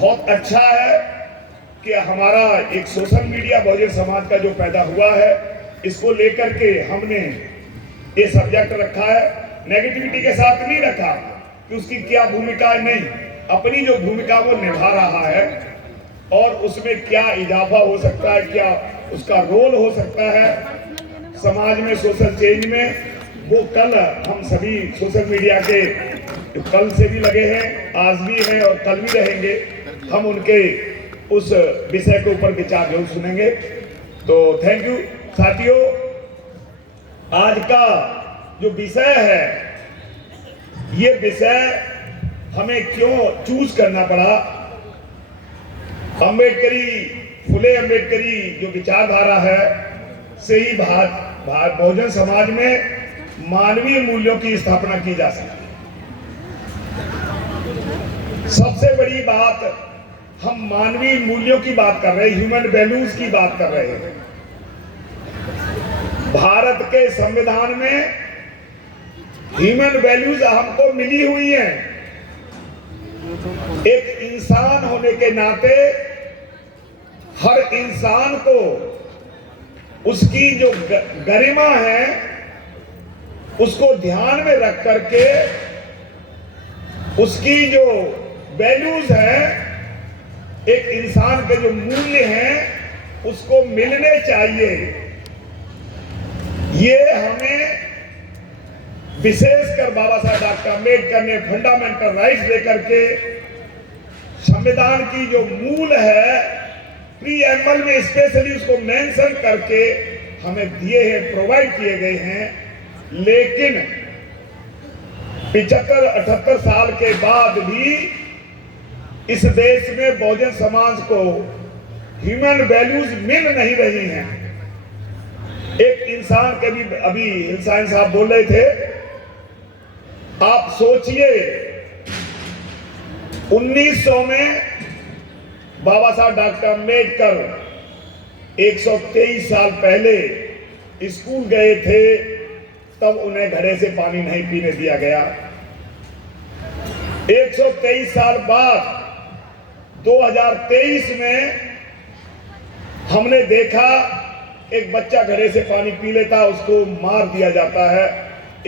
बहुत अच्छा है कि हमारा एक सोशल मीडिया बहुजन समाज का जो पैदा हुआ है, इसको लेकर के हमने ये सब्जेक्ट रखा है। नेगेटिविटी के साथ नहीं रखा कि उसकी क्या भूमिका है, नहीं, अपनी जो भूमिका वो निभा रहा है और उसमें क्या इजाफा हो सकता है, क्या उसका रोल हो सकता है समाज में, सोशल चेंज में, वो कल हम सभी सोशल मीडिया के कल से भी लगे हैं, आज भी हैं और कल भी रहेंगे, हम उनके उस विषय के ऊपर विचार जरूर सुनेंगे। तो थैंक यू साथियों। आज का जो विषय है, ये विषय हमें क्यों चूज करना पड़ा, फुले अम्बेडकरी जो विचारधारा है से ही बहुजन समाज में मानवीय मूल्यों की स्थापना की जा सकती है। सबसे बड़ी बात, हम मानवीय मूल्यों की बात कर रहे हैं, ह्यूमन वैल्यूज की बात कर रहे हैं। भारत के संविधान में ह्यूमन वैल्यूज हमको मिली हुई हैं। एक इंसान होने के नाते हर इंसान को उसकी जो गरिमा है उसको ध्यान में रख करके उसकी जो वैल्यूज है, एक इंसान के जो मूल्य हैं उसको मिलने चाहिए। ये हमें विशेषकर बाबा साहब डॉक्टर अम्बेडकर ने फंडामेंटल राइट्स देकर के संविधान की जो मूल है, प्रीएम्बल में स्पेशली उसको मेंशन करके हमें दिए हैं, प्रोवाइड किए गए हैं। लेकिन 75-78 साल के बाद भी इस देश में बहुजन समाज को ह्यूमन वैल्यूज मिल नहीं रही हैं। एक इंसान के भी अभी हिलसाइन साहब बोल रहे थे, आप सोचिए 1900 में बाबा साहब डॉक्टर अम्बेडकर 123 साल पहले स्कूल गए थे, तब उन्हें घड़े से पानी नहीं पीने दिया गया। 123 साल बाद 2023 में हमने देखा एक बच्चा घड़े से पानी पी लेता, उसको मार दिया जाता है।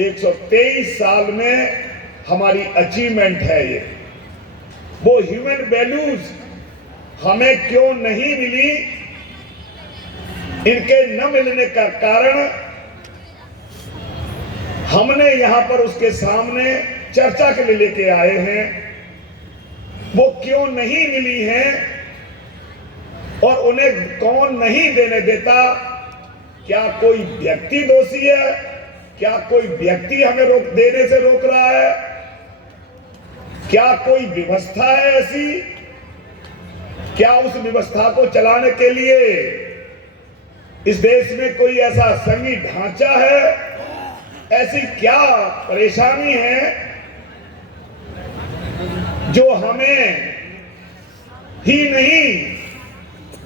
123 साल में हमारी अचीवमेंट है ये। वो ह्यूमन वैल्यूज हमें क्यों नहीं मिली, इनके न मिलने का कारण हमने यहां पर उसके सामने चर्चा के लिए लेके आए हैं। वो क्यों नहीं मिली हैं और उन्हें कौन नहीं देने देता? क्या कोई व्यक्ति दोषी है? क्या कोई व्यक्ति हमें देने से रोक रहा है? क्या कोई व्यवस्था है ऐसी? क्या उस व्यवस्था को चलाने के लिए इस देश में कोई ऐसा संघी ढांचा है? ऐसी क्या परेशानी है जो हमें ही नहीं,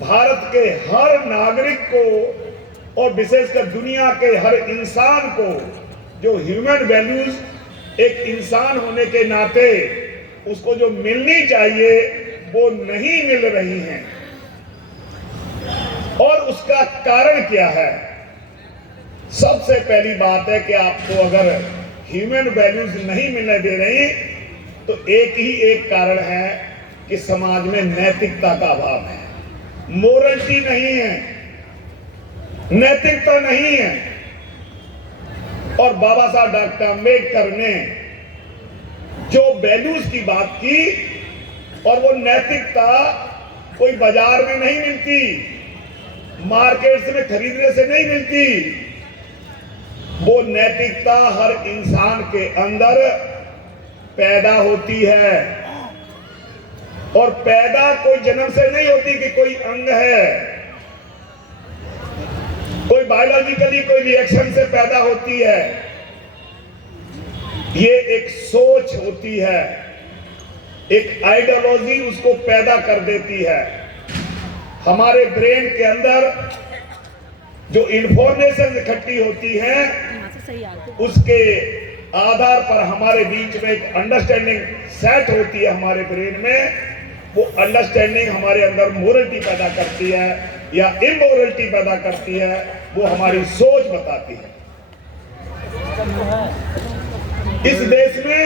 भारत के हर नागरिक को और विशेषकर दुनिया के हर इंसान को जो ह्यूमन वैल्यूज एक इंसान होने के नाते उसको जो मिलनी चाहिए वो नहीं मिल रही हैं। और उसका कारण क्या है? सबसे पहली बात है कि आपको अगर ह्यूमन वैल्यूज नहीं मिलने दे रही तो एक कारण है कि समाज में नैतिकता का अभाव है, मोरलिटी नहीं है, नैतिकता नहीं है। और बाबा साहब डॉक्टर अम्बेडकर ने जो वैल्यूज की बात की, और वो नैतिकता कोई बाजार में नहीं मिलती, मार्केट में खरीदने से नहीं मिलती। वो नैतिकता हर इंसान के अंदर पैदा होती है, और पैदा कोई जन्म से नहीं होती कि कोई अंग है, कोई बायोलॉजिकली कोई रिएक्शन से पैदा होती है। ये एक सोच होती है, एक आइडियोलॉजी उसको पैदा कर देती है। हमारे ब्रेन के अंदर जो इंफॉर्मेशन इकट्ठी होती है उसके आधार पर हमारे बीच में एक अंडरस्टैंडिंग सेट होती है हमारे ब्रेन में, वो अंडरस्टैंडिंग हमारे अंदर मोरलिटी पैदा करती है या इमोरलिटी पैदा करती है, वो हमारी सोच बताती है। इस देश में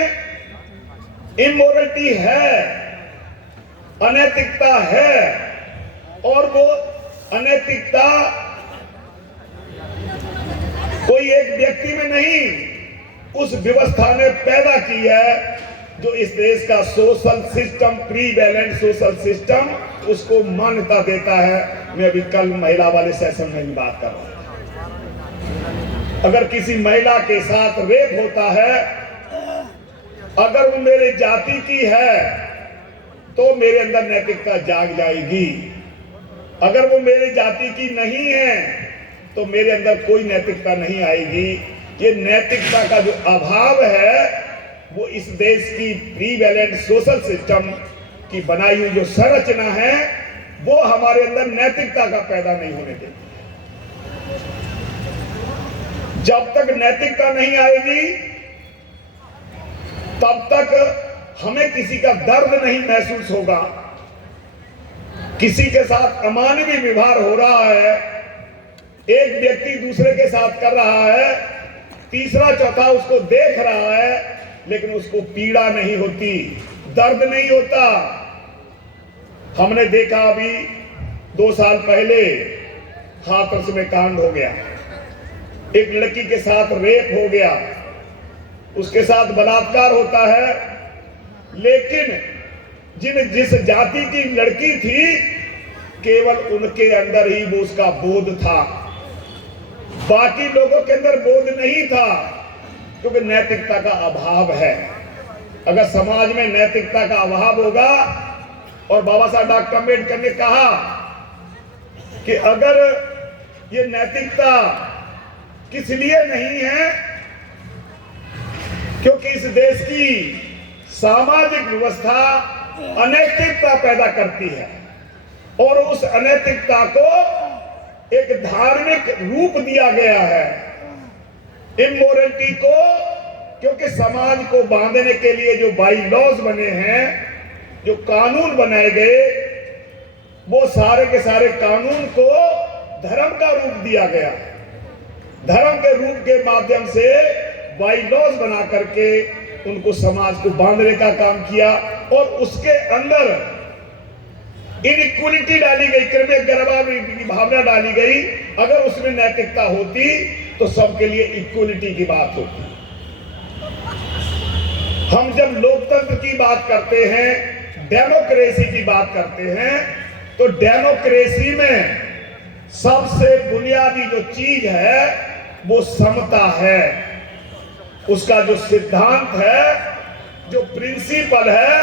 इमोरलिटी है, अनैतिकता है, और वो अनैतिकता कोई एक व्यक्ति में नहीं, उस व्यवस्था ने पैदा की है जो इस देश का सोशल सिस्टम, प्रीवैलेंट सोशल सिस्टम, उसको मान्यता देता है। मैं अभी कल महिला वाले सेशन में भी बात कर रहा हूं। अगर किसी महिला के साथ रेप होता है, अगर वो मेरे जाति की है तो मेरे अंदर नैतिकता जाग जाएगी। अगर वो मेरे जाति की नहीं है तो मेरे अंदर कोई नैतिकता नहीं आएगी। ये नैतिकता का जो अभाव है वो इस देश की प्रीवैलेंट सोशल सिस्टम की बनाई हुई जो संरचना है वो हमारे अंदर नैतिकता का पैदा नहीं होने देती। जब तक नैतिकता नहीं आएगी तब तक हमें किसी का दर्द नहीं महसूस होगा। किसी के साथ अमानवीय व्यवहार हो रहा है, एक व्यक्ति दूसरे के साथ कर रहा है, तीसरा चौथा उसको देख रहा है, लेकिन उसको पीड़ा नहीं होती, दर्द नहीं होता। हमने देखा अभी 2 साल पहले हाथरस में कांड हो गया, एक लड़की के साथ रेप हो गया, उसके साथ बलात्कार होता है, लेकिन जिस जाति की लड़की थी केवल उनके अंदर ही वो उसका बोध था, बाकी लोगों के अंदर बोध नहीं था, क्योंकि नैतिकता का अभाव है। अगर समाज में नैतिकता का अभाव होगा, और बाबा साहब डॉक्टर अम्बेडकर ने कहा कि अगर ये नैतिकता किस लिए नहीं है, क्योंकि इस देश की सामाजिक व्यवस्था अनैतिकता पैदा करती है, और उस अनैतिकता को एक धार्मिक रूप दिया गया है, इमोरलिटी को, क्योंकि समाज को बांधने के लिए जो बाई लॉज बने हैं, जो कानून बनाए गए, वो सारे के सारे कानून को धर्म का रूप दिया गया। धर्म के रूप के माध्यम से बाई लॉज बना करके उनको समाज को बांधने का काम किया, और उसके अंदर इनइक्वलिटी डाली गई, गर्भावस्था की भावना डाली गई। अगर उसमें नैतिकता होती तो सबके लिए इक्वलिटी की बात होती। हम जब लोकतंत्र की बात करते हैं, डेमोक्रेसी की बात करते हैं, तो डेमोक्रेसी में सबसे बुनियादी जो चीज है वो समता है। उसका जो सिद्धांत है, जो प्रिंसिपल है,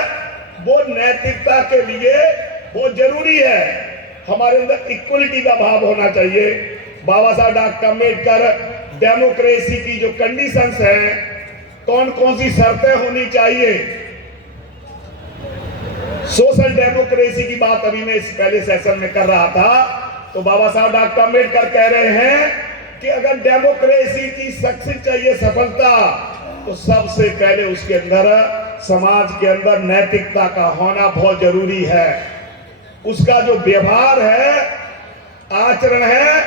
वो नैतिकता के लिए बहुत जरूरी है। हमारे अंदर इक्वलिटी का भाव होना चाहिए। बाबा साहब डॉक्टर अम्बेडकर डेमोक्रेसी की जो कंडीशंस हैं, कौन कौन सी शर्तें होनी चाहिए, सोशल डेमोक्रेसी की बात अभी मैं इस पहले सेशन में कर रहा था, तो बाबा साहब डॉक्टर अम्बेडकर कह रहे हैं कि अगर डेमोक्रेसी की सक्सेस चाहिए, सफलता, तो सबसे पहले उसके अंदर, समाज के अंदर नैतिकता का होना बहुत जरूरी है। उसका जो व्यवहार है, आचरण है,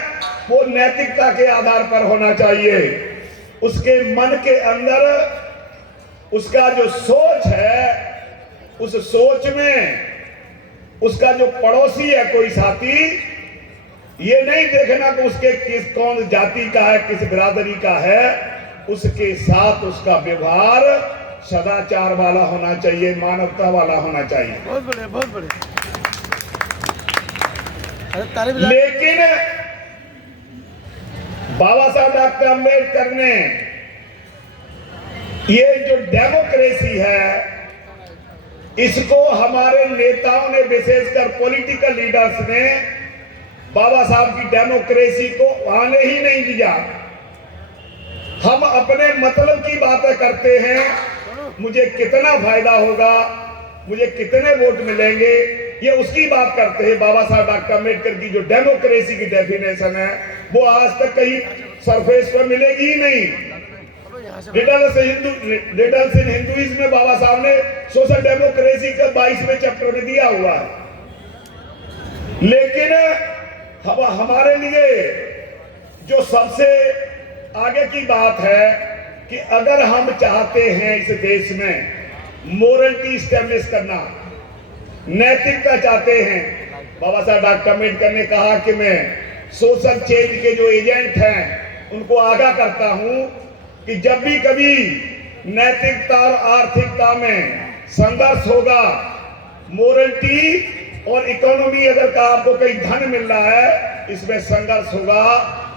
वो नैतिकता के आधार पर होना चाहिए। उसके मन के अंदर उसका जो सोच है, उस सोच में उसका जो पड़ोसी है, कोई साथी, ये नहीं देखना कि उसके कौन जाति का है, किस बिरादरी का है, उसके साथ उसका व्यवहार सदाचार वाला होना चाहिए, मानवता वाला होना चाहिए। बहुत बढ़िया, बहुत बढ़िया। लेकिन बाबा साहब डॉक्टर अम्बेडकर ने ये जो डेमोक्रेसी है, इसको हमारे नेताओं ने, विशेषकर पॉलिटिकल लीडर्स ने, बाबा साहब की डेमोक्रेसी को आने ही नहीं दिया। हम अपने मतलब की बातें करते हैं, मुझे कितना फायदा होगा, मुझे कितने वोट मिलेंगे, ये उसकी बात करते हैं। बाबा साहब डॉक्टर अम्बेडकर की जो डेमोक्रेसी की डेफिनेशन है, वो आज तक कहीं सरफेस पर मिलेगी ही नहीं। डिटेल्स इन हिंदुइज्म में बाबा साहब ने सोशल डेमोक्रेसी का 22वें चैप्टर में दिया हुआ है। लेकिन हमारे लिए जो सबसे आगे की बात है कि अगर हम चाहते हैं इस देश में मोरलिटी स्टैब्लिश करना, नैतिकता चाहते हैं, बाबा साहब डॉक्टर अम्बेडकर ने कहा कि मैं सोशल चेंज के जो एजेंट हैं उनको आगाह करता हूं कि जब भी कभी नैतिकता और आर्थिकता में संघर्ष होगा, मोरलिटी और इकोनॉमी अगर का आपको कहीं धन मिल रहा है, इसमें संघर्ष होगा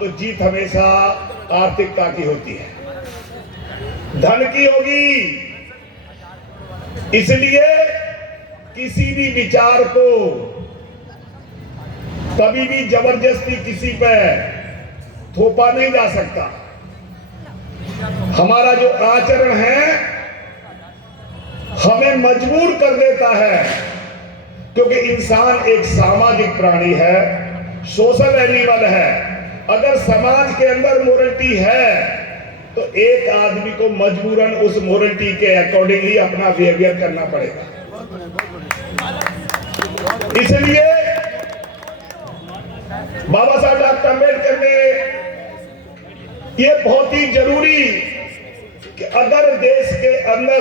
तो जीत हमेशा आर्थिकता की होती है, धन की होगी। इसलिए किसी भी विचार को कभी भी जबरदस्ती किसी पे थोपा नहीं जा सकता। हमारा जो आचरण है हमें मजबूर कर देता है, क्योंकि इंसान एक सामाजिक प्राणी है, सोशल एनिमल है। अगर समाज के अंदर मोरलिटी है तो एक आदमी को मजबूरन उस मोरलिटी के अकॉर्डिंग ही अपना बिहेवियर करना पड़ेगा। इसलिए बाबा साहब डॉक्टर अम्बेडकर ने ये बहुत ही जरूरी कि अगर देश के अंदर